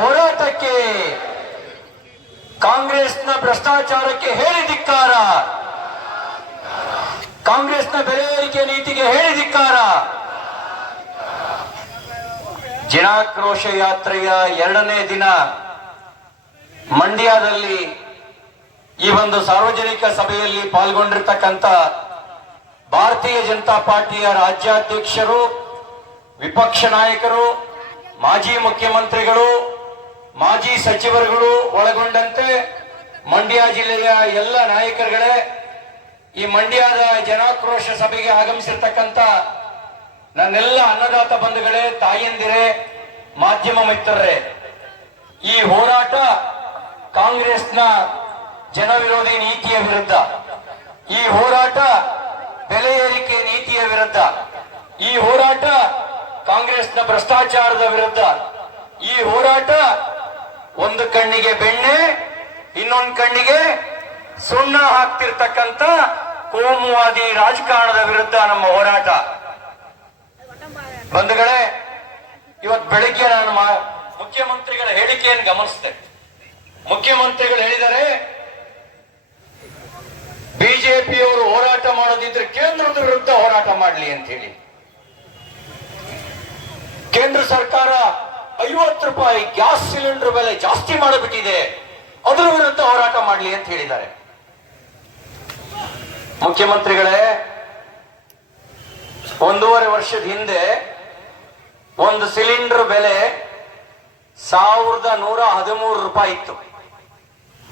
ಹೋರಾಟಕ್ಕೆ ಕಾಂಗ್ರೆಸ್ನ ಭ್ರಷ್ಟಾಚಾರಕ್ಕೆ ಹೇಳಿ ಧಿಕ್ಕಾರ. ಕಾಂಗ್ರೆಸ್ನ ಬೆಲೆ ಏರಿಕೆ ನೀತಿಗೆ ಹೇಳಿ ಧಿಕ್ಕಾರ. ಜನಾಕ್ರೋಶ ಯಾತ್ರೆಯ ಎರಡನೇ ದಿನ ಮಂಡ್ಯದಲ್ಲಿ ಈ ಒಂದು ಸಾರ್ವಜನಿಕ ಸಭೆಯಲ್ಲಿ ಪಾಲ್ಗೊಂಡಿರ್ತಕ್ಕಂಥ ಭಾರತೀಯ ಜನತಾ ಪಾರ್ಟಿಯ ರಾಜ್ಯಾಧ್ಯಕ್ಷರು, ವಿಪಕ್ಷ ನಾಯಕರು, ಮಾಜಿ ಮುಖ್ಯಮಂತ್ರಿಗಳು ಮಾಜಿ ಸಚಿವರುಗಳು ಒಳಗೊಂಡಂತೆ ಮಂಡ್ಯ ಜಿಲ್ಲೆಯ ಎಲ್ಲ ನಾಯಕರುಗಳೇ, ಈ ಮಂಡ್ಯದ ಜನಾಕ್ರೋಶ ಸಭೆಗೆ ಆಗಮಿಸಿರ್ತಕ್ಕಂಥ ನನ್ನೆಲ್ಲ ಅನ್ನದಾತ ಬಂಧುಗಳೇ, ತಾಯಂದಿರೇ, ಮಾಧ್ಯಮ ಮಿತ್ರರೇ, ಈ ಹೋರಾಟ ಕಾಂಗ್ರೆಸ್ನ ಜನವಿರೋಧಿ ನೀತಿಯ ವಿರುದ್ಧ, ಈ ಹೋರಾಟ ಬೆಲೆ ಏರಿಕೆ ನೀತಿಯ ವಿರುದ್ಧ, ಈ ಹೋರಾಟ ಕಾಂಗ್ರೆಸ್ನ ಭ್ರಷ್ಟಾಚಾರದ ವಿರುದ್ಧ, ಈ ಹೋರಾಟ ಒಂದು ಕಣ್ಣಿಗೆ ಬೆಣ್ಣೆ, ಇನ್ನೊಂದು ಕಣ್ಣಿಗೆ ಸುಣ್ಣ ಹಾಕ್ತಿರ್ತಕ್ಕಂತ ಕೋಮುವಾದಿ ರಾಜಕಾರಣದ ವಿರುದ್ಧ ನಮ್ಮ ಹೋರಾಟ. ಬಂಧುಗಳೇ, ಇವತ್ ಬೆಳಿಗ್ಗೆ ನಾನು ಮುಖ್ಯಮಂತ್ರಿಗಳ ಹೇಳಿಕೆಯನ್ನು ಗಮನಿಸಿದೆ ಮುಖ್ಯಮಂತ್ರಿಗಳು ಹೇಳಿದರೆ, ಬಿಜೆಪಿಯವರು ಹೋರಾಟ ಮಾಡೋದಿದ್ರೆ ಕೇಂದ್ರದ ವಿರುದ್ಧ ಹೋರಾಟ ಮಾಡಲಿ ಅಂತ ಹೇಳಿ. ಕೇಂದ್ರ ಸರ್ಕಾರ ಐವತ್ತು ರೂಪಾಯಿ ಗ್ಯಾಸ್ ಸಿಲಿಂಡರ್ ಬೆಲೆ ಜಾಸ್ತಿ ಮಾಡಿಬಿಟ್ಟಿದೆ. ಅದರ ವಿರುದ್ಧ ಹೋರಾಟ ಮಾಡಲಿ ಅಂತ ಹೇಳಿದ್ದಾರೆ. ಮುಖ್ಯಮಂತ್ರಿಗಳೇ, ಒಂದೂವರೆ ವರ್ಷದ ಹಿಂದೆ ಒಂದು ಸಿಲಿಂಡರ್ ಬೆಲೆ ಸಾವಿರದ ನೂರ ಹದಿಮೂರು ರೂಪಾಯಿ ಇತ್ತು.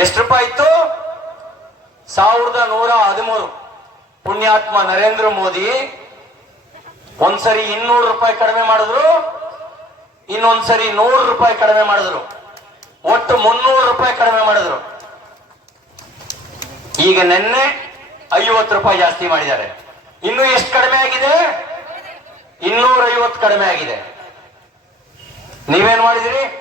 ಎಷ್ಟು ರೂಪಾಯಿ ಇತ್ತು? ಸಾವಿರದ ನೂರ ಹದಿಮೂರು. ಪುಣ್ಯಾತ್ಮ ನರೇಂದ್ರ ಮೋದಿ ಒಂದ್ಸರಿ ಇನ್ನೂರು ರೂಪಾಯಿ ಕಡಿಮೆ ಮಾಡಿದ್ರು. ಇನ್ನೊಂದ್ಸರಿ ನೂರು ರೂಪಾಯಿ ಕಡಿಮೆ ಮಾಡಿದ್ರು. ಒಟ್ಟು ಮುನ್ನೂರು ರೂಪಾಯಿ ಕಡಿಮೆ ಮಾಡಿದ್ರು. ಈಗ ನಿನ್ನೆ ಐವತ್ತು ರೂಪಾಯಿ ಜಾಸ್ತಿ ಮಾಡಿದ್ದಾರೆ. ಇನ್ನು ಎಷ್ಟು ಕಡಿಮೆ ಆಗಿದೆ? ಇನ್ನೂರ ಐವತ್ತು ಕಡಿಮೆ ಆಗಿದೆ. ನೀವೇನ್ ಮಾಡಿದಿರಿ?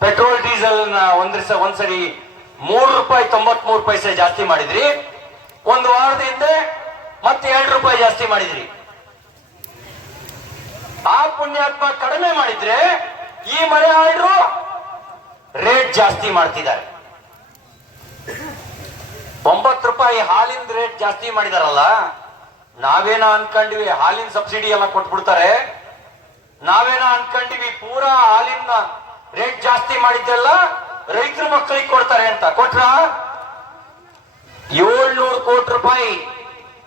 ಪೆಟ್ರೋಲ್ ಡೀಸೆಲ್ನ ಒಂದ್ರಿಸ ಒಂದ್ಸರಿ ಮೂರು ರೂಪಾಯಿ ತೊಂಬತ್ ಮೂರು ಪೈಸೆ ಜಾಸ್ತಿ ಮಾಡಿದ್ರಿ. ಒಂದು ವಾರದ ಹಿಂದೆ ಮತ್ತೆ ಎರಡು ರೂಪಾಯಿ ಜಾಸ್ತಿ ಮಾಡಿದ್ರಿ. ಆ ಪುಣ್ಯಾತ್ಮ ಕಡಿಮೆ ಮಾಡಿದ್ರೆ ಈ ಮನೆ ಆಳ್ರು ರೇಟ್ ಜಾಸ್ತಿ ಮಾಡ್ತಿದ್ದಾರೆ. ಒಂಬತ್ತು ರೂಪಾಯಿ ಹಾಲಿನ ರೇಟ್ ಜಾಸ್ತಿ ಮಾಡಿದಾರಲ್ಲ, ನಾವೇನ ಅನ್ಕೊಂಡಿವಿ ಹಾಲಿನ ಸಬ್ಸಿಡಿ ಎಲ್ಲ ಕೊಟ್ಬಿಡ್ತಾರೆ, ನಾವೇನ ಅನ್ಕೊಂಡಿವಿ ಪೂರಾ ಹಾಲಿನ ರೇಟ್ ಜಾಸ್ತಿ ಮಾಡಿದ್ದೆಲ್ಲ ರೈತರ ಮಕ್ಕಳಿಗೆ ಕೊಡ್ತಾರೆ ಅಂತ. ಕೊಟ್ರ? ಏಳ್ನೂರು ಕೋಟಿ ರೂಪಾಯಿ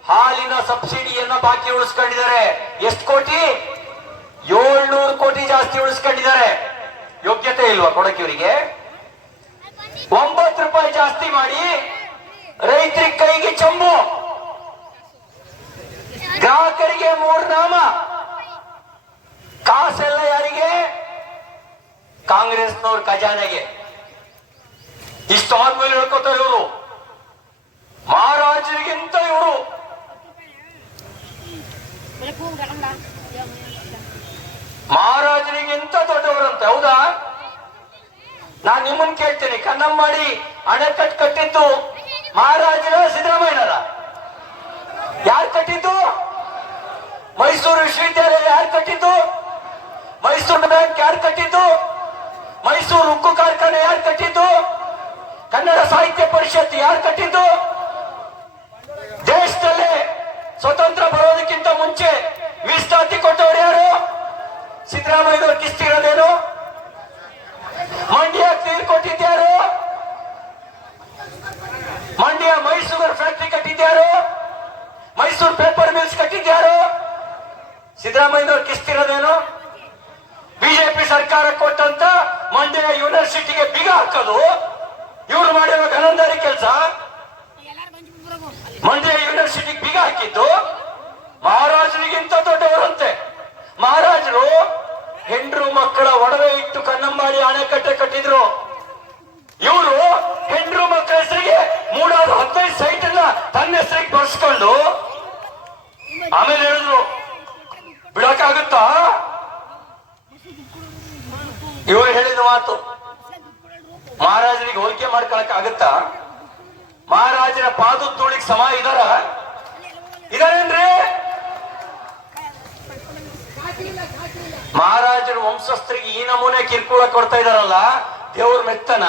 ಹಾಲಿನ ಸಬ್ಸಿಡಿಯನ್ನ ಬಾಕಿ ಉಳಿಸ್ಕೊಂಡಿದ್ದಾರೆ. ಎಷ್ಟು ಕೋಟಿ? ಜಾಸ್ತಿ ಉಳಿಸ್ಕೊಂಡಿದ್ದಾರೆ. ಯೋಗ್ಯತೆ ಇಲ್ವಾ ಕೊಡಕ್ಕೆ ಇವರಿಗೆ ಒಂಬತ್ತು ರೂಪಾಯಿ ಜಾಸ್ತಿ ಮಾಡಿ ರೈತರಿಗೆ ಕೈಗೆ ಚಂಬು. ಗ್ರಾಹಕರಿಗೆ ಮೂರ್ ನಾಮ. ಕಾಸೆಲ್ಲ ಯಾರಿಗೆ? ಕಾಂಗ್ರೆಸ್ನವ್ರ ಖಜಾನೆಗೆ. ಇಷ್ಟಾದ್ಮೇಲೆ ಹೇಳ್ಕೊತಾರೆ ಇವರು. ಮಹಾರಾಜರಿಗಿಂತ ಇವರು. ಮಹಾರಾಜರಿಗಿಂತ ದೊಡ್ಡವರಂತೆ, ಹೌದಾ? ನಾನ್ ನಿಮ್ಮನ್ ಕೇಳ್ತೀನಿ ಕನ್ನಂಬಾಡಿ ಅಣೆಕಟ್ಟು ಕಟ್ಟಿದ್ದು ಮಹಾರಾಜರ ಸಿದ್ದರಾಮಯ್ಯನರ. ಯಾರು ಕಟ್ಟಿದ್ದು? ಮೈಸೂರು ವಿಶ್ವವಿದ್ಯಾಲಯ ಯಾರು ಕಟ್ಟಿದ್ದು? ಮೈಸೂರು ಬ್ಯಾಂಕ್ ಯಾರು ಕಟ್ಟಿದ್ದು? ಮೈಸೂರು ಉಕ್ಕು ಕಾರ್ಖಾನೆ ಯಾರು ಕಟ್ಟಿದ್ದು? ಕನ್ನಡ ಸಾಹಿತ್ಯ ಪರಿಷತ್ ಯಾರು ಕಟ್ಟಿದ್ದು? ದೇಶದಲ್ಲೇ ಸ್ವತಂತ್ರ ಬರೋದಕ್ಕಿಂತ ಮುಂಚೆ ಮೀಸಲಾತಿ ಕೊಟ್ಟವರು ಯಾರು? ಸಿದ್ದರಾಮಯ್ಯನವರು ಕಿಸ್ತಿರೋದೇನು ಮಂಡ್ಯ ನೀರು ಕೊಟ್ಟಿದ್ಯಾರು? ಮಂಡ್ಯ ಮೈಸೂರು ಫ್ಯಾಕ್ಟ್ರಿ ಕಟ್ಟಿದ್ಯಾರು? ಮೈಸೂರು ಪೇಪರ್ ಮಿಲ್ಸ್ ಕಟ್ಟಿದ್ಯಾರು? ಸಿದ್ದರಾಮಯ್ಯನವರು ಕಿಸ್ತಿರೋದೇನು ಬಿಜೆಪಿ ಸರ್ಕಾರ ಕೊಟ್ಟಂತ ಮಂಡ್ಯ ಯೂನಿವರ್ಸಿಟಿಗೆ ಬಿಗ ಹಾಕೋದು? ಇವ್ರು ಮಾಡಿರೋ ಘನಂದಾರಿ ಕೆಲಸ? ಮಂಡ್ಯ ಯೂನಿವರ್ಸಿಟಿಗೆ ಬಿಗ ಹಾಕಿದ್ದು ಮಹಾರಾಜರಿಗಿಂತ ದೊಡ್ಡವರಂತೆ ಮಹಾರಾಜರು ಹೆಂಡ್ರು ಮಕ್ಕಳ ಒಡವೆ ಇಟ್ಟು ಕನ್ನಂಬಾಡಿ ಅಣೆಕಟ್ಟೆ ಕಟ್ಟಿದ್ರು. ಇವರು ಹೆಂಡ್ರು ಮಕ್ಕಳ ಹೆಸರಿಗೆ ಮೂಡಾರು ಹದಿನೈದು ಸೈಟ್ ಅನ್ನ ತನ್ನ ಹೆಸರಿಗೆ ಬರ್ಸ್ಕೊಂಡು ಆಮೇಲೆ ಹೇಳಿದ್ರು, ಬಿಡಕ್ಕಾಗುತ್ತಾ? ಇವರು ಹೇಳಿದ ಮಾತು. ಮಹಾರಾಜರಿಗೆ ಹೋಲಿಕೆ ಮಾಡ್ಕೊಳಕ್ ಆಗುತ್ತಾ ಮಹಾರಾಜರ ಪಾದ ತೂಳಿಗೆ ಸಮ ಇದಾರ? ಇದಾರೇನ್ರಿ? ಮಹಾರಾಜರ ವಂಶಸ್ಥರಿಗೆ ಈ ನಮೂನೆ ಕಿರುಕುಳ ಕೊಡ್ತಾ ಇದಾರಲ್ಲ, ದೇವ್ರ ಮೆತ್ತನ?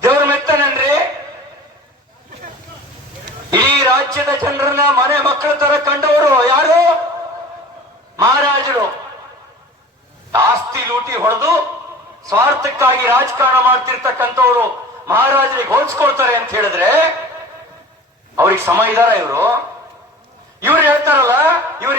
ದೇವ್ರ ಮೆತ್ತನನ್ರಿ ಇಡೀ ರಾಜ್ಯದ ಜನರನ್ನ ಮನೆ ಮಕ್ಕಳ ತರ ಕಂಡವರು ಯಾರು? ಮಹಾರಾಜರು. ಆಸ್ತಿ ಲೂಟಿ ಹೊಡೆದು ಸ್ವಾರ್ಥಕ್ಕಾಗಿ ರಾಜಕಾರಣ ಮಾಡ್ತಿರ್ತಕ್ಕಂಥವ್ರು ಮಹಾರಾಜರಿಗೆ ಹೋಲ್ಸ್ಕೊಳ್ತಾರೆ ಅಂತ ಹೇಳಿದ್ರೆ, ಅವ್ರಿಗೆ ಸಮ ಇದಾರ ಇವರು? ಇವ್ರು ಹೇಳ್ತಾರಲ್ಲ, ಇವ್ರು